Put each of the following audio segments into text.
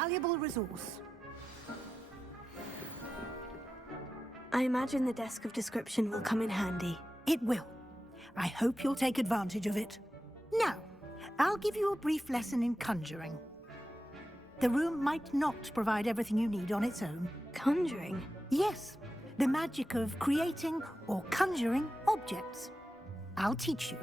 valuable resource. I imagine the desk of description will come in handy. It will. I hope you'll take advantage of it. Now, I'll give you a brief lesson in conjuring. The room might not provide everything you need on its own. Conjuring? Yes, the magic of creating or conjuring objects. I'll teach you.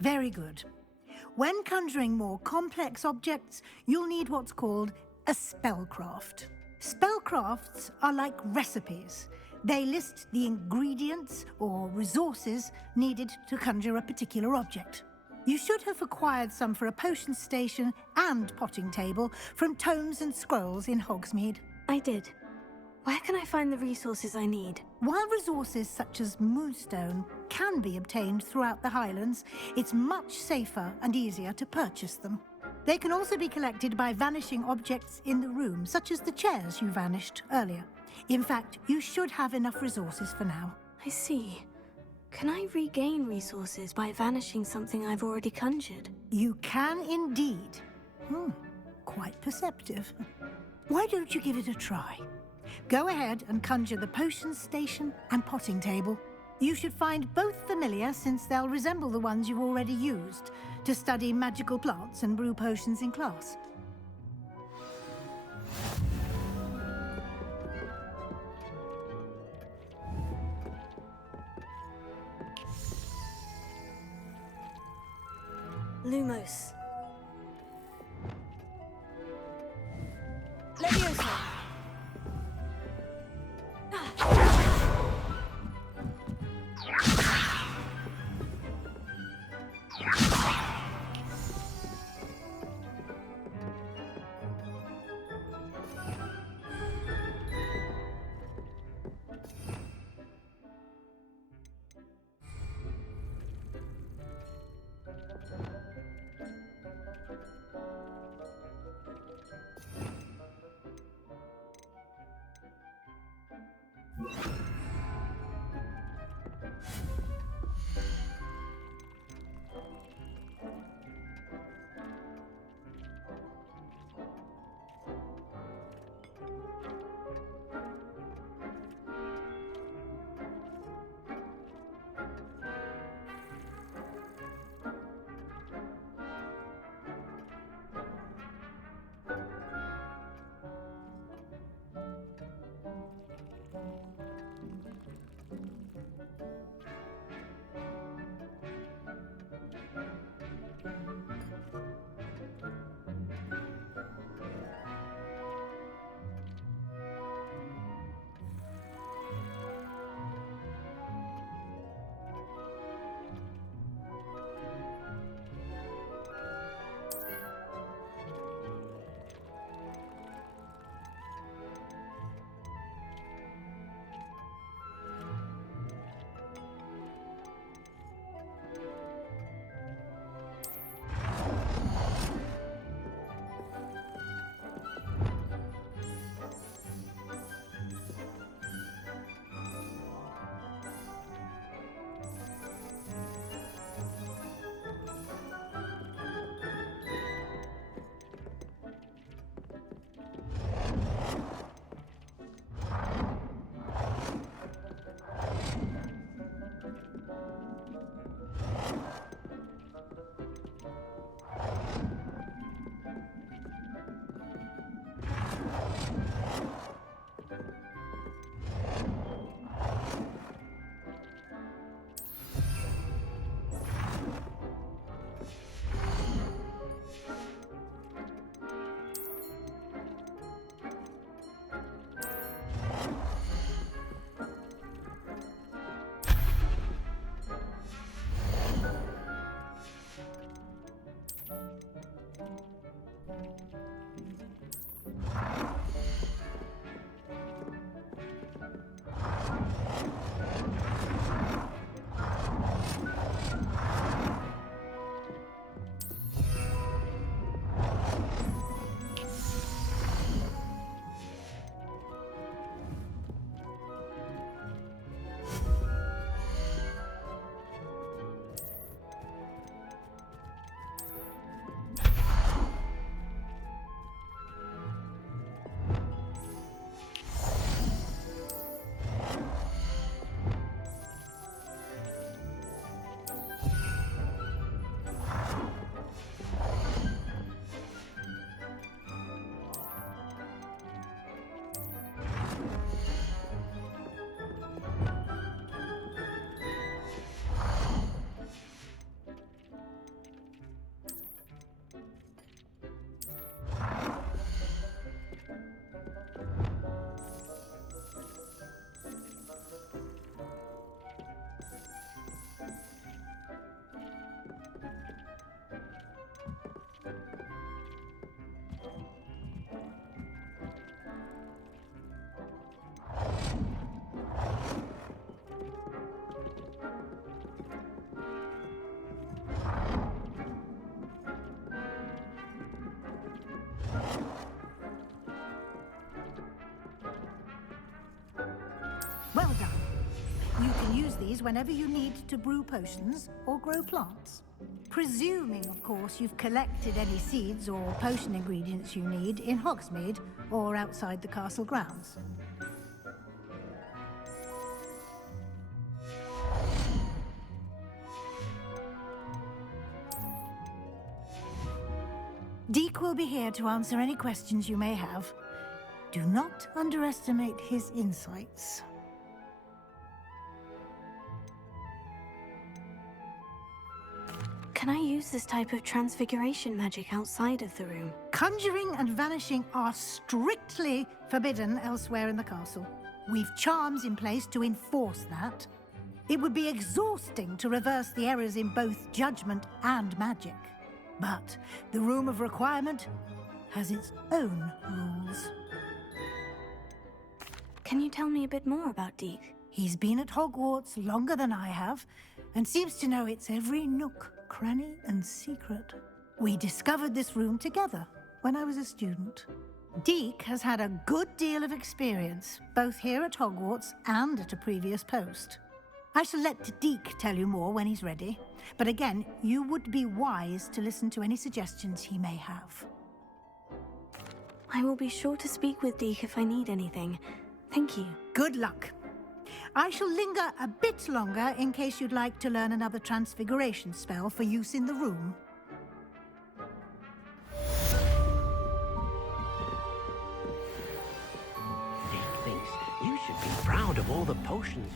Very good. When conjuring more complex objects, you'll need what's called a spellcraft. Spellcrafts are like recipes. They list the ingredients or resources needed to conjure a particular object. You should have acquired some for a potion station and potting table from tomes and scrolls in Hogsmeade. I did. Where can I find the resources I need? While resources such as moonstone can be obtained throughout the Highlands, it's much safer and easier to purchase them. They can also be collected by vanishing objects in the room, such as the chairs you vanished earlier. In fact, you should have enough resources for now. I see. Can I regain resources by vanishing something I've already conjured? You can indeed. Quite perceptive. Why don't you give it a try? Go ahead and conjure the potion station and potting table. You should find both familiar, since they'll resemble the ones you've already used to study magical plants and brew potions in class. Lumos. Leviosa. You can use these whenever you need to brew potions or grow plants. Presuming, of course, you've collected any seeds or potion ingredients you need in Hogsmeade or outside the castle grounds. Deek will be here to answer any questions you may have. Do not underestimate his insights. Can I use this type of transfiguration magic outside of the room? Conjuring and vanishing are strictly forbidden elsewhere in the castle. We've charms in place to enforce that. It would be exhausting to reverse the errors in both judgment and magic. But the Room of Requirement has its own rules. Can you tell me a bit more about Deek? He's been at Hogwarts longer than I have, and seems to know its every nook, cranny, and secret. We discovered this room together when I was a student. Deek has had a good deal of experience, both here at Hogwarts and at a previous post. I shall let Deek tell you more when he's ready, but again, you would be wise to listen to any suggestions he may have. I will be sure to speak with Deek if I need anything. Thank you. Good luck. I shall linger a bit longer in case you'd like to learn another transfiguration spell for use in the room. Deek thinks you should be proud of all the potions.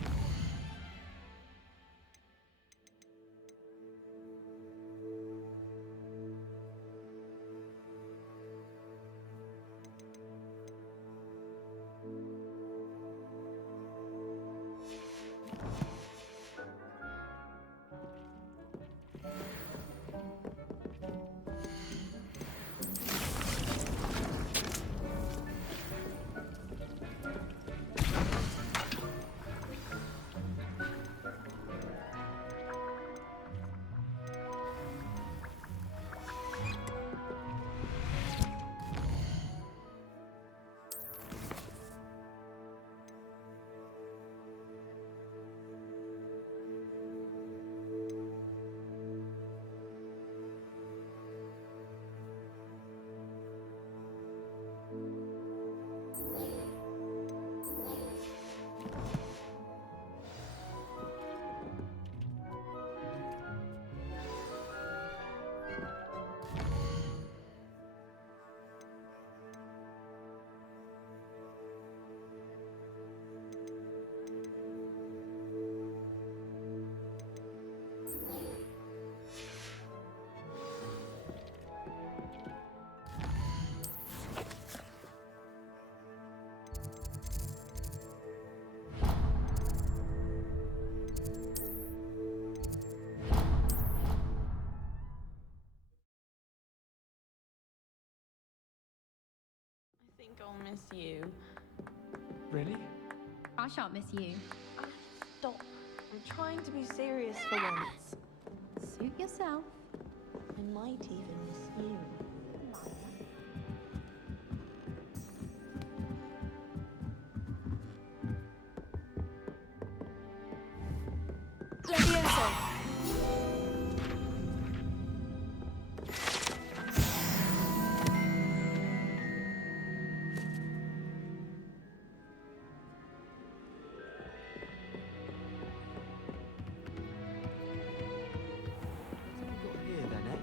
I think I'll miss you. Really? I shan't miss you. Stop. I'm trying to be serious for once. Suit yourself. I might even miss you. Levioso! Here then, eh?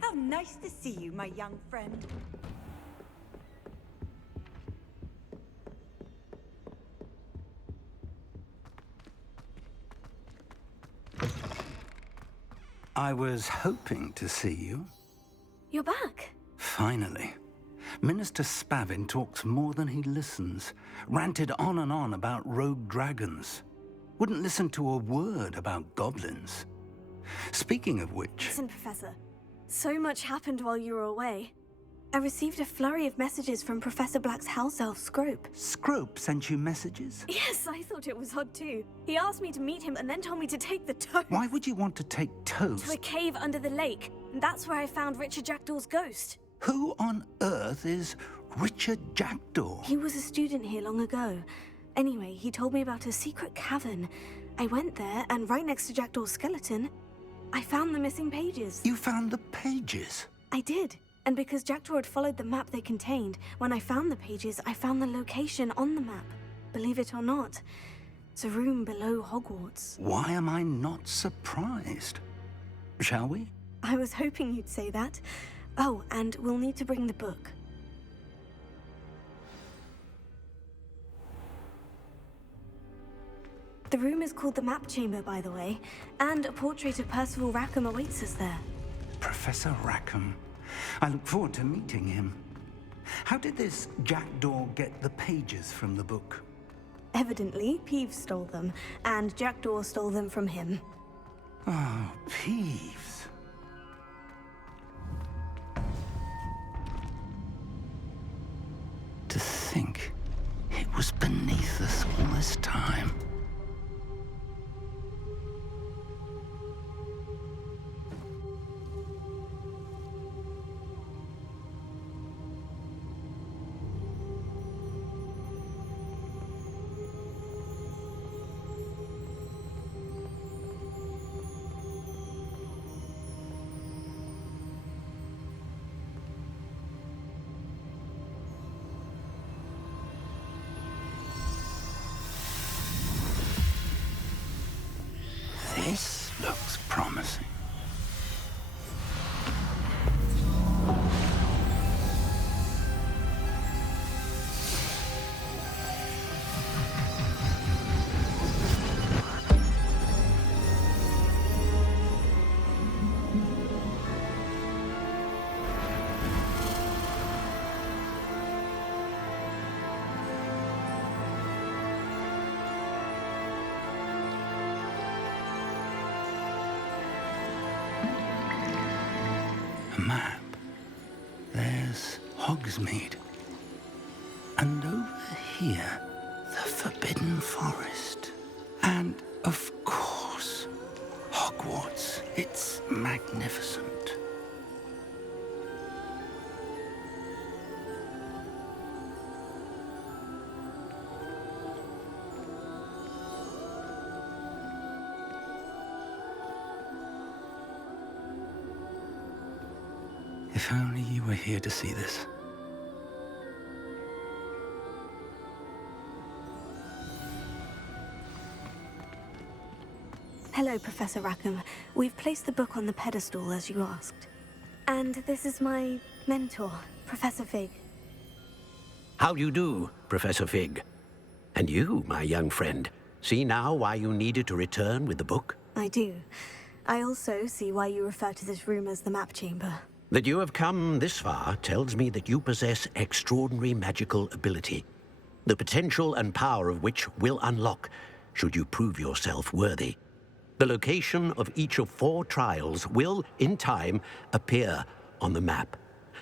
How nice to see you, my young friend. I was hoping to see you. You're back. Finally. Minister Spavin talks more than he listens. Ranted on and on about rogue dragons. Wouldn't listen to a word about goblins. Speaking of which... Listen, Professor. So much happened while you were away. I received a flurry of messages from Professor Black's house elf, Scrope. Scrope sent you messages? Yes, I thought it was odd too. He asked me to meet him and then told me to take the toast. Why would you want to take toast? To a cave under the lake. And that's where I found Richard Jackdaw's ghost. Who on earth is Richard Jackdaw? He was a student here long ago. Anyway, he told me about a secret cavern. I went there, and right next to Jackdaw's skeleton, I found the missing pages. You found the pages? I did. And because Jackdaw had followed the map they contained, when I found the pages, I found the location on the map. Believe it or not, it's a room below Hogwarts. Why am I not surprised? Shall we? I was hoping you'd say that. Oh, and we'll need to bring the book. The room is called the Map Chamber, by the way, and a portrait of Percival Rackham awaits us there. Professor Rackham. I look forward to meeting him. How did this Jackdaw get the pages from the book? Evidently, Peeves stole them, and Jackdaw stole them from him. Oh, Peeves. To think it was beneath us all this time. This looks promising. Map. There's Hogsmeade. And over here, the Forbidden Forest. And, of course, Hogwarts. It's magnificent. If only you were here to see this. Hello, Professor Rackham. We've placed the book on the pedestal, as you asked. And this is my mentor, Professor Fig. How do you do, Professor Fig? And you, my young friend, see now why you needed to return with the book? I do. I also see why you refer to this room as the Map Chamber. That you have come this far tells me that you possess extraordinary magical ability, the potential and power of which will unlock should you prove yourself worthy. The location of each of 4 trials will, in time, appear on the map.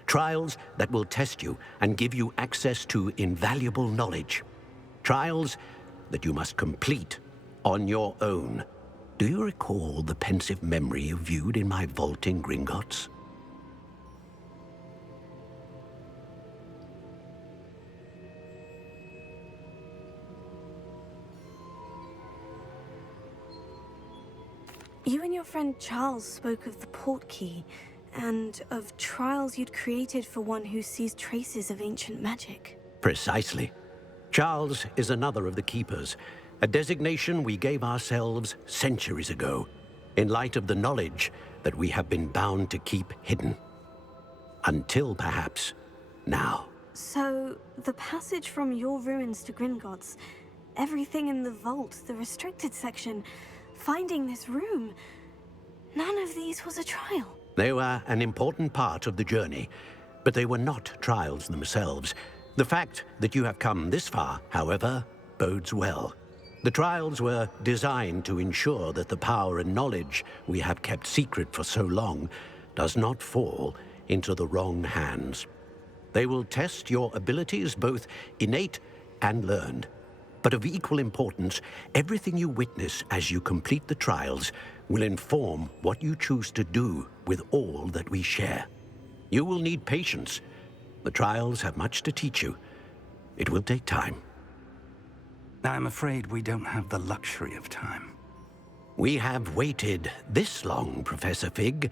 Trials that will test you and give you access to invaluable knowledge. Trials that you must complete on your own. Do you recall the pensive memory you viewed in my vault in Gringotts? You and your friend Charles spoke of the port key, and of trials you'd created for one who sees traces of ancient magic. Precisely. Charles is another of the Keepers, a designation we gave ourselves centuries ago, in light of the knowledge that we have been bound to keep hidden. Until, perhaps, now. So, the passage from your ruins to Gringotts, everything in the vault, the restricted section, finding this room, none of these was a trial. They were an important part of the journey, but they were not trials themselves. The fact that you have come this far, however, bodes well. The trials were designed to ensure that the power and knowledge we have kept secret for so long does not fall into the wrong hands. They will test your abilities, both innate and learned. But of equal importance, everything you witness as you complete the trials will inform what you choose to do with all that we share. You will need patience. The trials have much to teach you. It will take time. I'm afraid we don't have the luxury of time. We have waited this long, Professor Fig.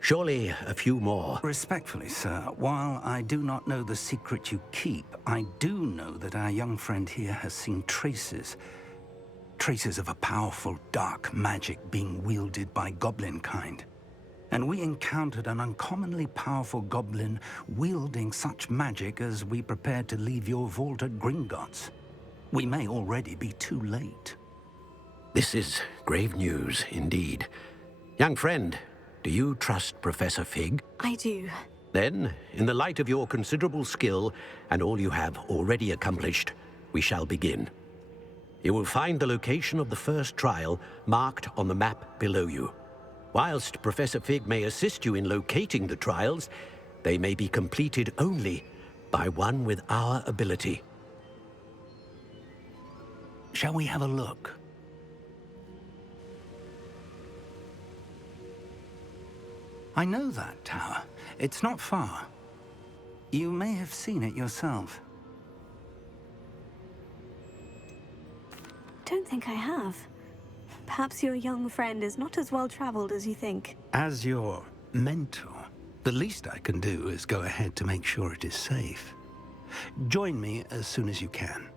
Surely a few more. Respectfully, sir, while I do not know the secret you keep, I do know that our young friend here has seen traces of a powerful dark magic being wielded by goblin kind. And we encountered an uncommonly powerful goblin wielding such magic as we prepared to leave your vault at Gringotts. We may already be too late. This is grave news indeed. Young friend, do you trust Professor Fig? I do. Then, in the light of your considerable skill and all you have already accomplished, we shall begin. You will find the location of the first trial marked on the map below you. Whilst Professor Fig may assist you in locating the trials, they may be completed only by one with our ability. Shall we have a look? I know that tower. It's not far. You may have seen it yourself. Don't think I have. Perhaps your young friend is not as well traveled as you think. As your mentor, the least I can do is go ahead to make sure it is safe. Join me as soon as you can.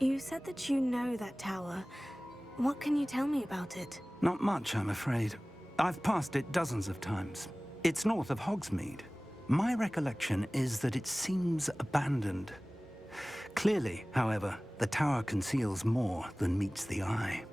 You said that you know that tower. What can you tell me about it? Not much, I'm afraid. I've passed it dozens of times. It's north of Hogsmeade. My recollection is that it seems abandoned. Clearly, however, the tower conceals more than meets the eye.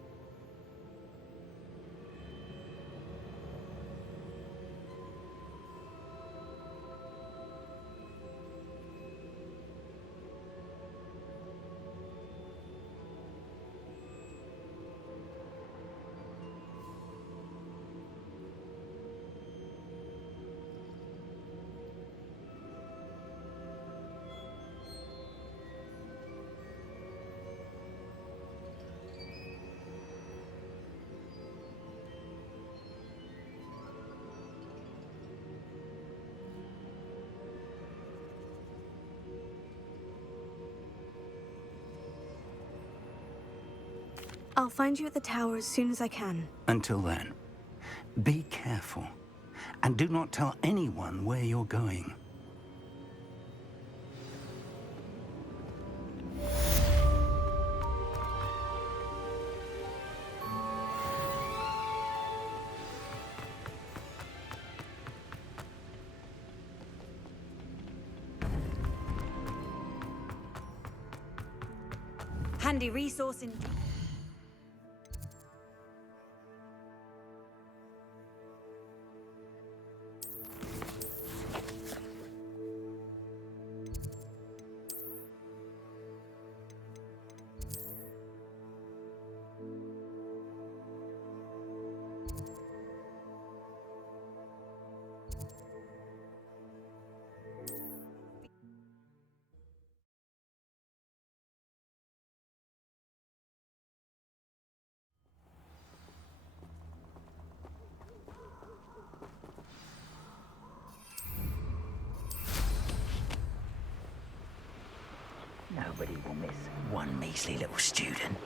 I'll find you at the tower as soon as I can. Until then, be careful, and do not tell anyone where you're going. Handy resource in... Nobody will miss one measly little student.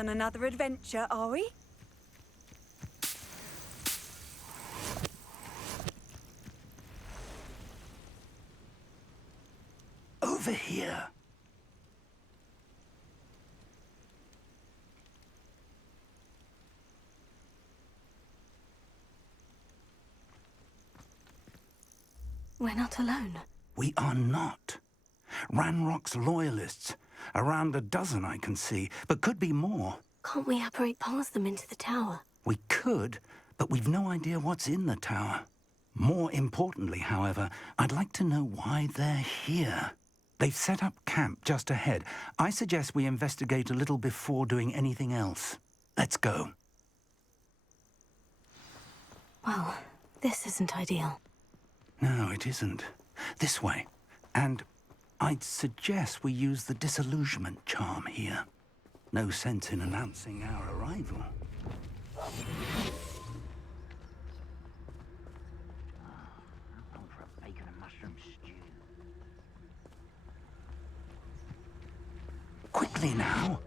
on another adventure, are we? Over here. We're not alone. We are not. Ranrock's loyalists. Around a dozen I can see, but could be more. Can't we apparate past them into the tower? We could, but we've no idea what's in the tower. More importantly, however, I'd like to know why they're here. They've set up camp just ahead. I suggest we investigate a little before doing anything else. Let's go. Well, this isn't ideal. No, it isn't. This way. And I'd suggest we use the disillusionment charm here. No sense in announcing our arrival. I'm for a bacon and mushroom stew. Quickly now.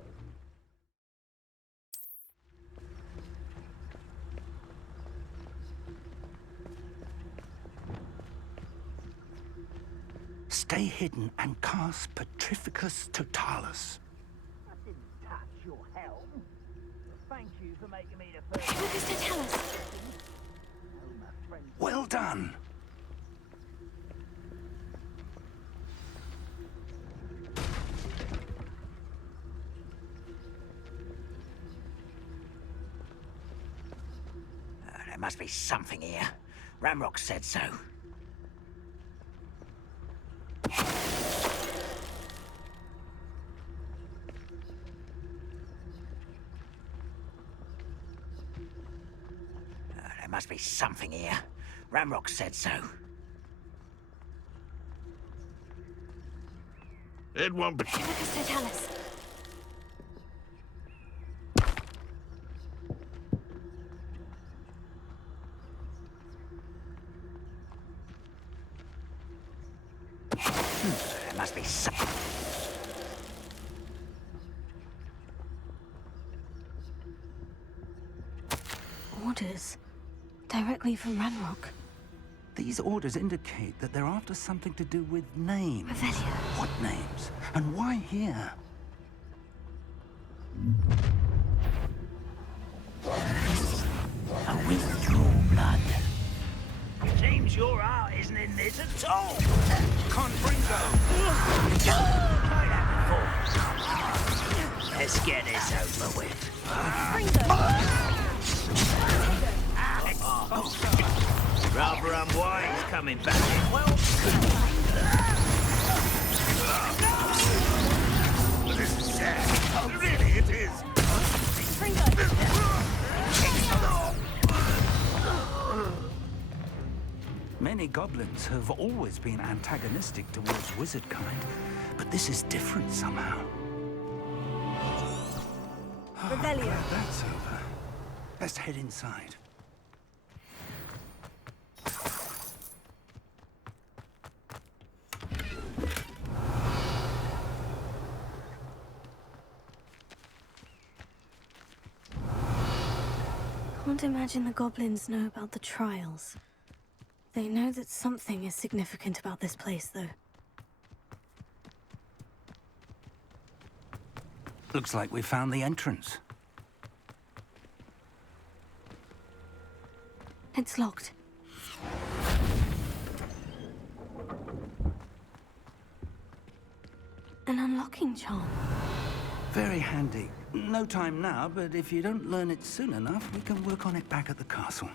Stay hidden and cast Petrificus Totalis. I didn't touch your helm. Thank you for making me the first. Focus to tell us. Oh, my friend. Well done. There must be something here. Ramrock said so. There must be something here. Ramrock said so. It won't be. Focus to tell us. There must be some. Orders. Directly from Ranrock. These orders indicate that they're after something to do with names. Revelio. What names? And why here? A withdraw blood. Seems your heart isn't in this at all. Confringo. Tried that before. Let's get this over with. Rather unwise coming back. Well, This is sad. Really, it is. Many goblins have always been antagonistic towards wizard kind, but this is different somehow. Revelio. Glad that's over. Let's head inside. Can't imagine the goblins know about the trials. They know that something is significant about this place, though. Looks like we found the entrance. It's locked. An unlocking charm. Very handy. No time now, but if you don't learn it soon enough, we can work on it back at the castle.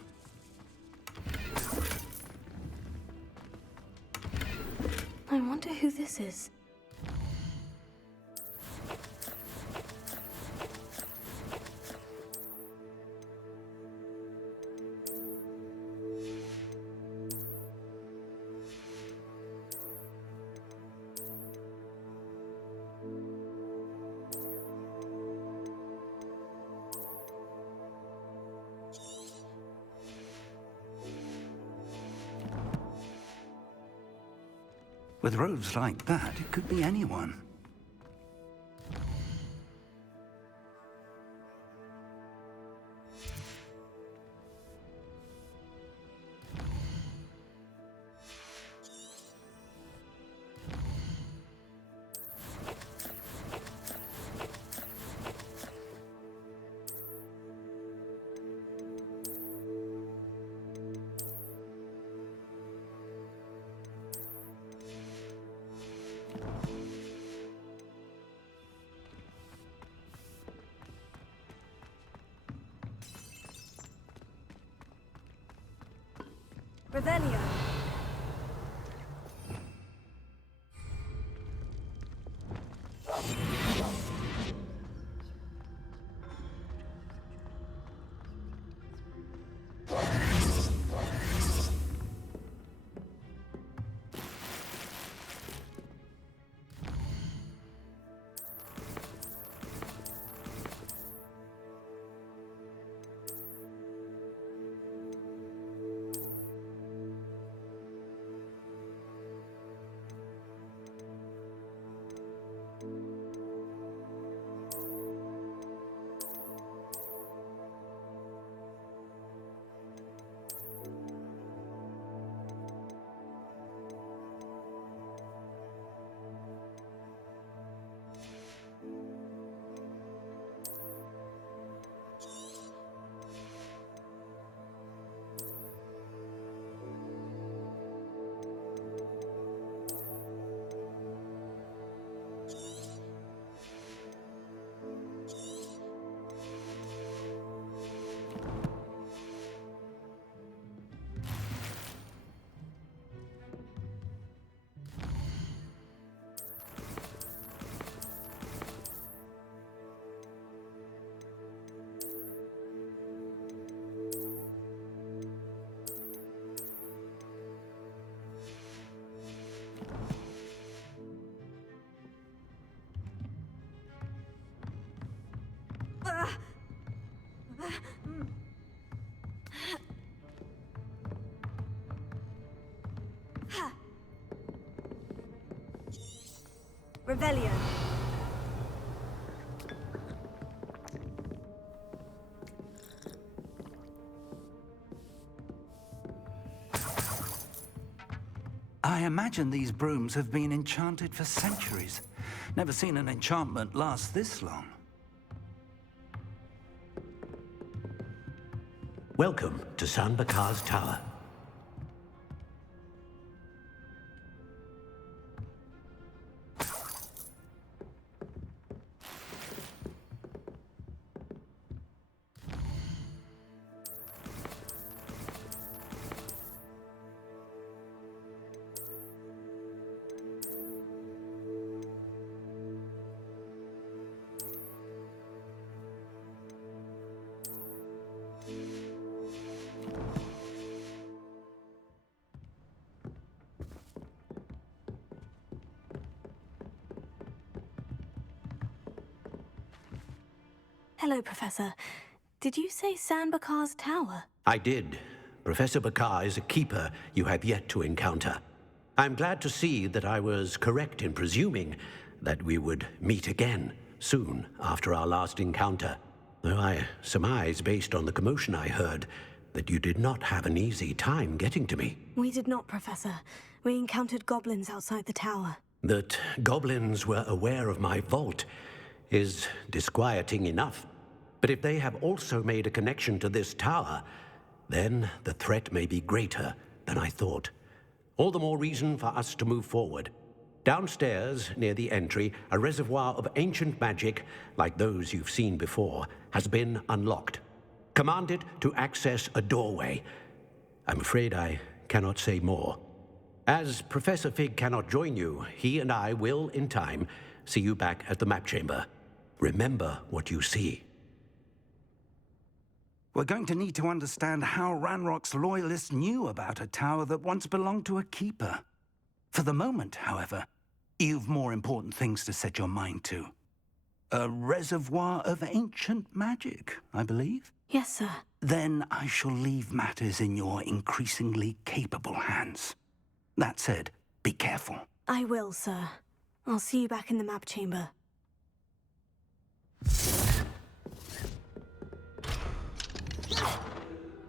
I wonder who this is. With robes like that, it could be anyone. Revelio. Revelio. I imagine these brooms have been enchanted for centuries. Never seen an enchantment last this long. Welcome to San Bakar's Tower. Hello, Professor. Did you say San Bakar's Tower? I did. Professor Bakar is a keeper you have yet to encounter. I'm glad to see that I was correct in presuming that we would meet again soon after our last encounter. Though I surmise, based on the commotion I heard, that you did not have an easy time getting to me. We did not, Professor. We encountered goblins outside the tower. That goblins were aware of my vault is disquieting enough. But if they have also made a connection to this tower, then the threat may be greater than I thought. All the more reason for us to move forward. Downstairs, near the entry, a reservoir of ancient magic, like those you've seen before, has been unlocked. Command it to access a doorway. I'm afraid I cannot say more. As Professor Fig cannot join you, he and I will, in time, see you back at the map chamber. Remember what you see. We're going to need to understand how Ranrock's loyalists knew about a tower that once belonged to a keeper. For the moment, however, you've more important things to set your mind to. A reservoir of ancient magic, I believe? Yes, sir. Then I shall leave matters in your increasingly capable hands. That said, be careful. I will, sir. I'll see you back in the map chamber.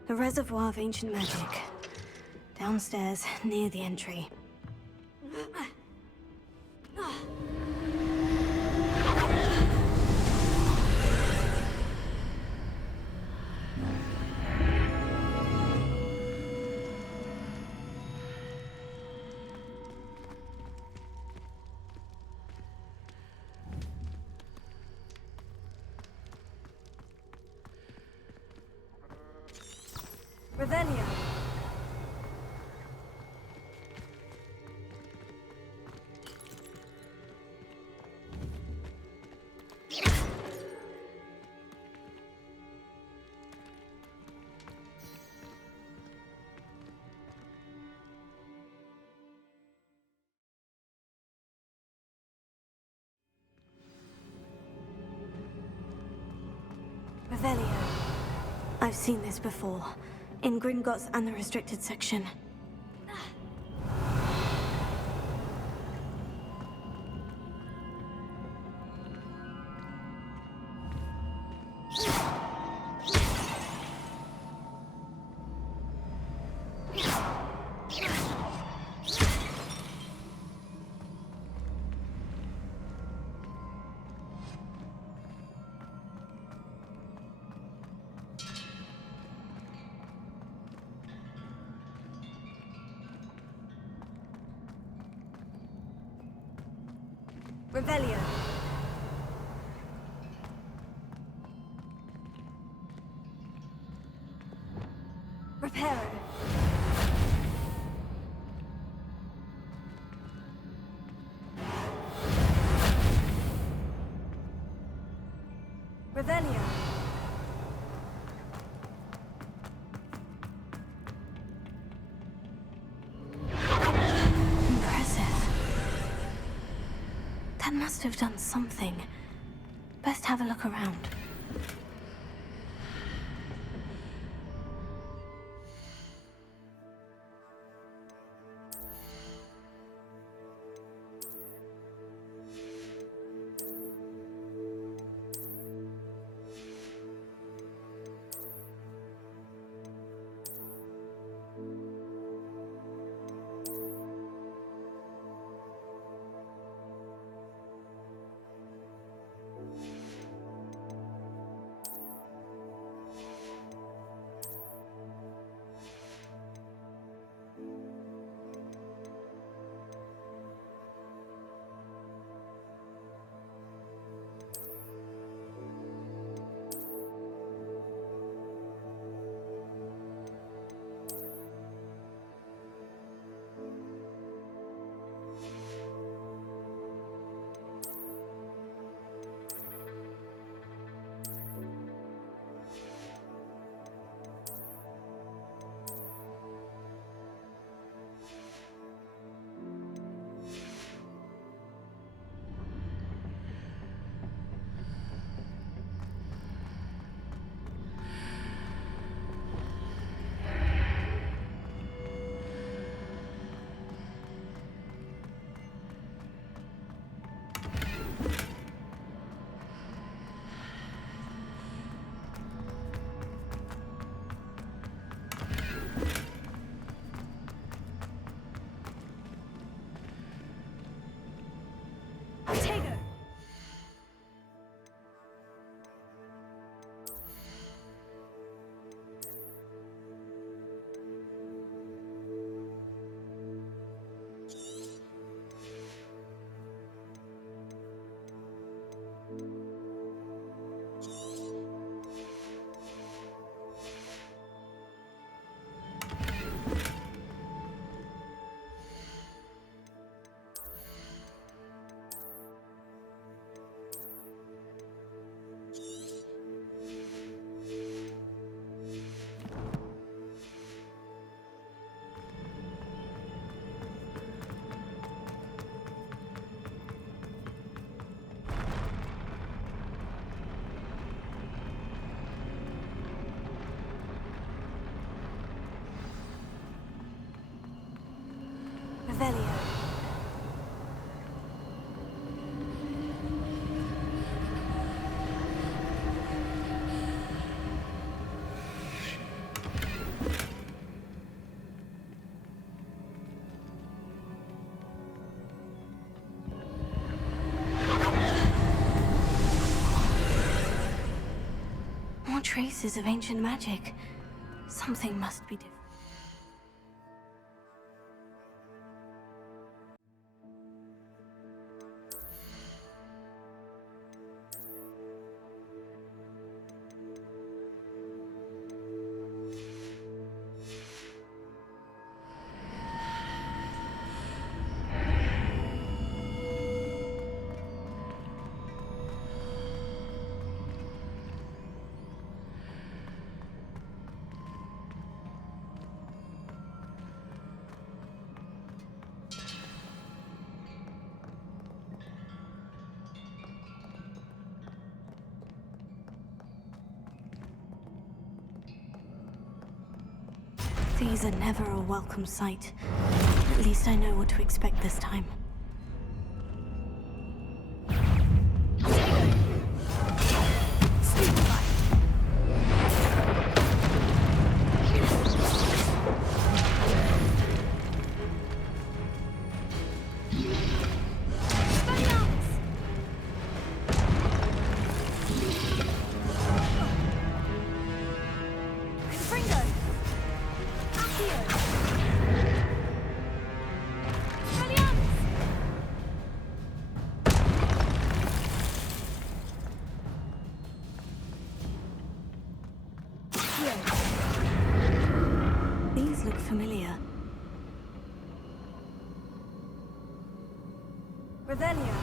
A reservoir of ancient magic. Downstairs, near the entry. Revelio. I've seen this before. In Gringotts and the restricted section. Revelio. Reparo. Revelio. Impressive. That must have done something. Best have a look around. Tego. Revelio. More traces of ancient magic. Something must be different. These are never a welcome sight. At least I know what to expect this time. These look familiar. Revelio.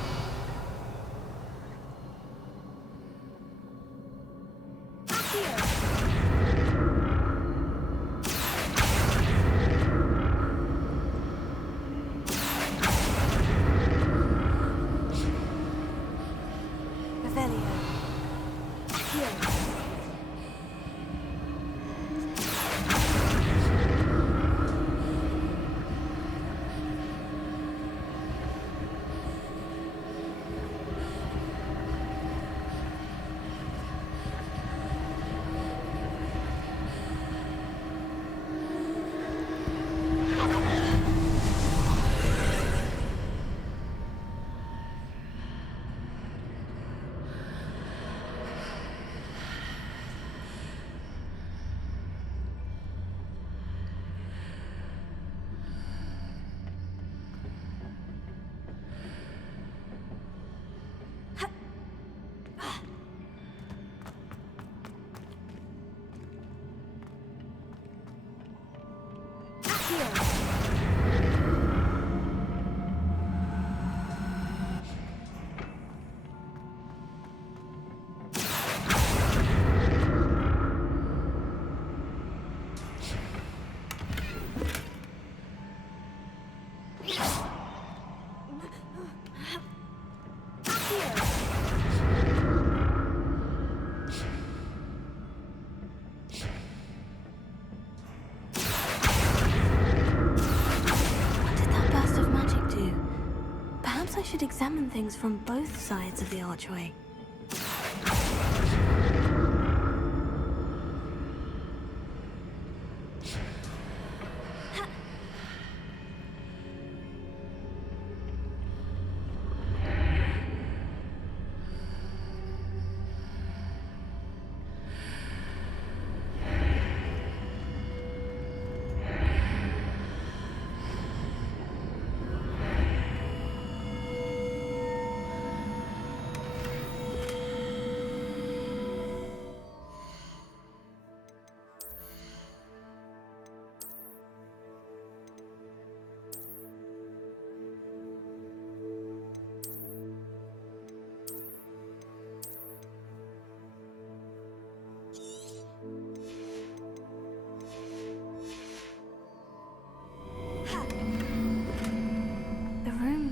I should examine things from both sides of the archway.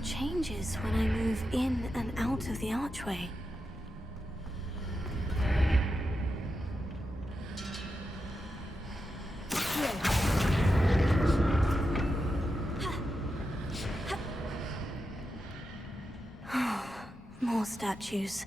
Changes when I move in and out of the archway. More statues.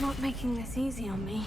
Not making this easy on me.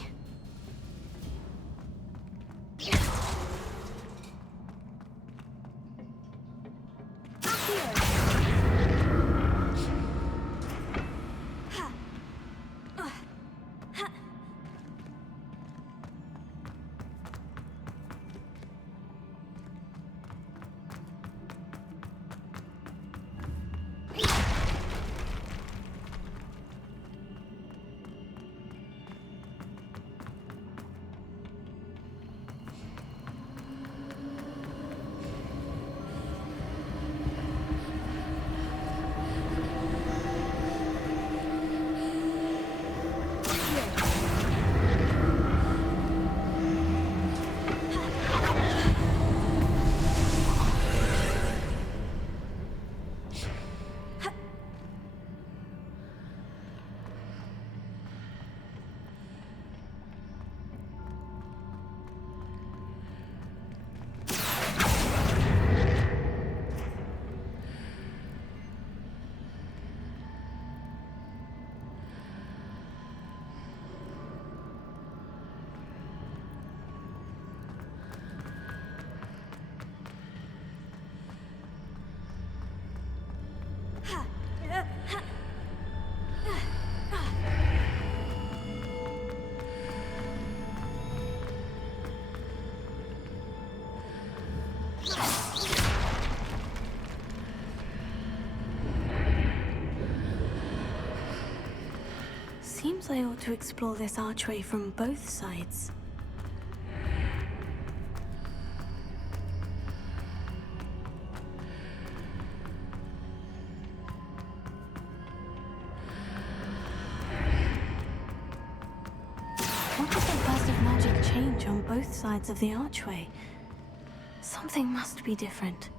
Seems I ought to explore this archway from both sides. What did that burst of magic change on both sides of the archway? Something must be different.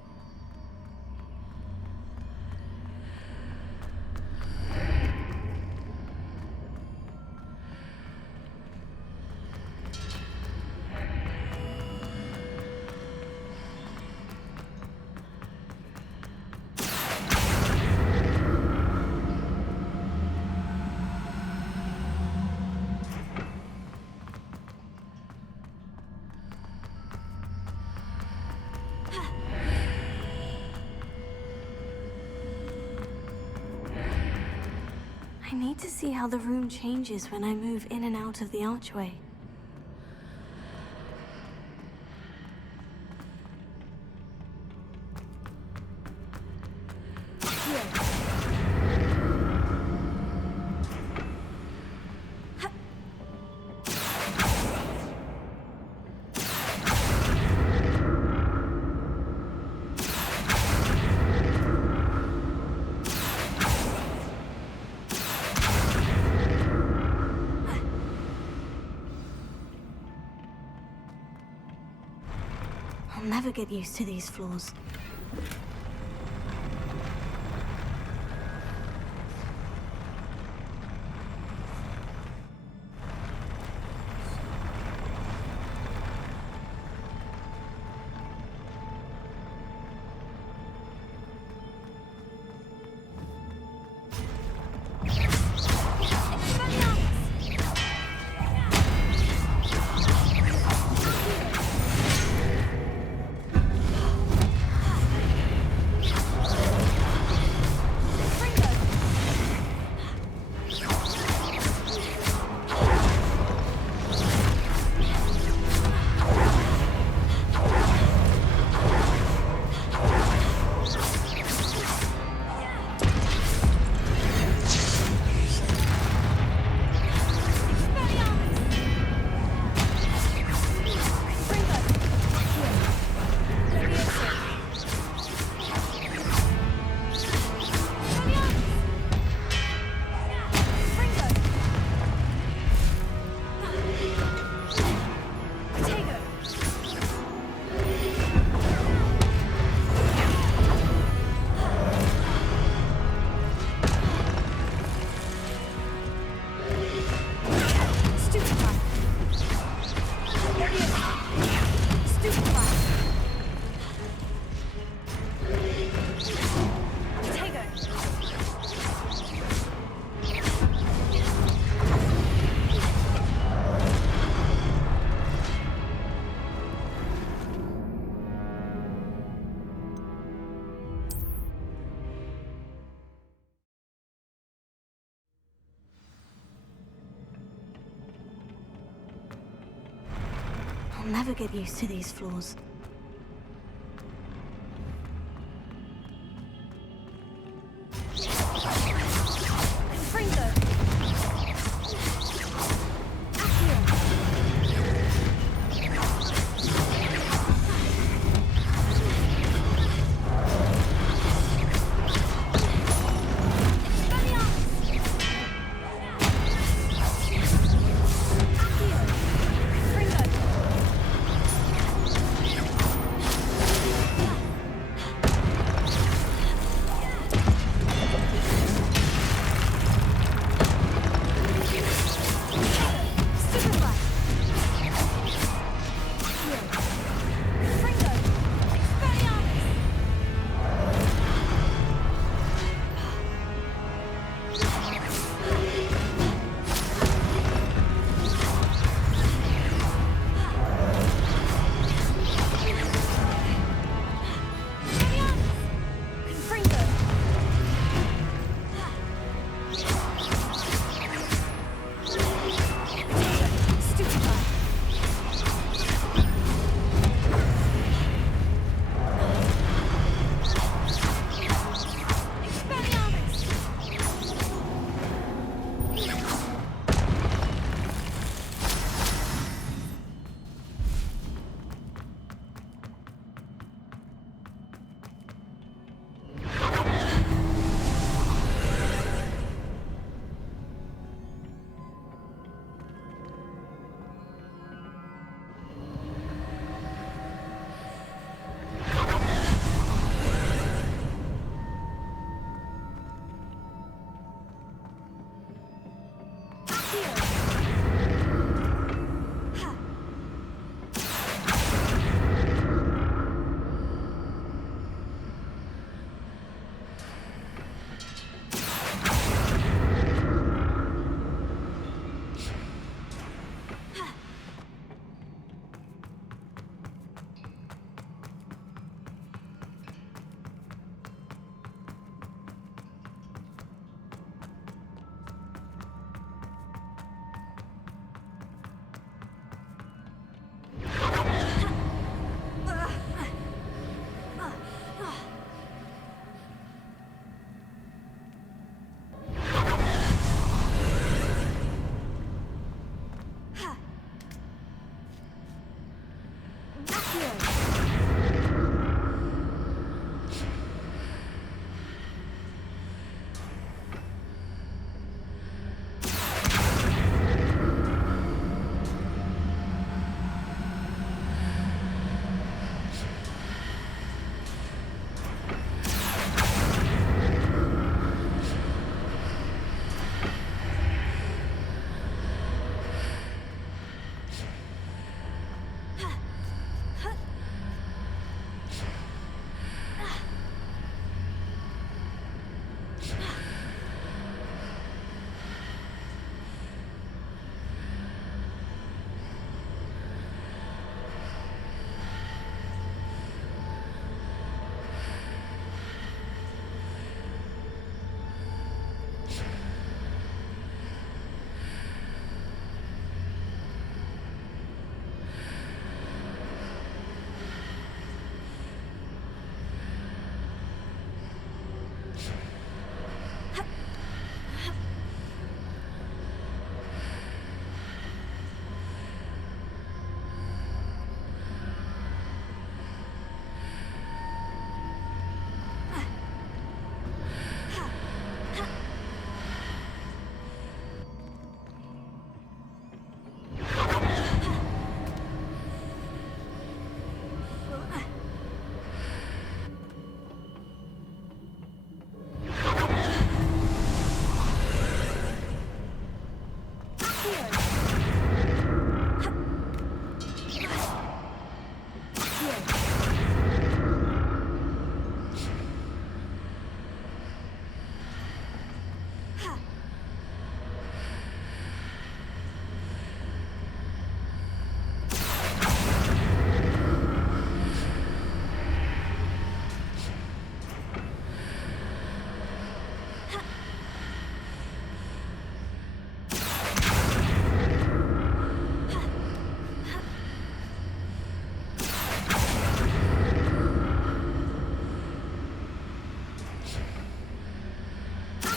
I need to see how the room changes when I move in and out of the archway. I'll never get used to these floors. I'll never get used to these floors.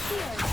Accio.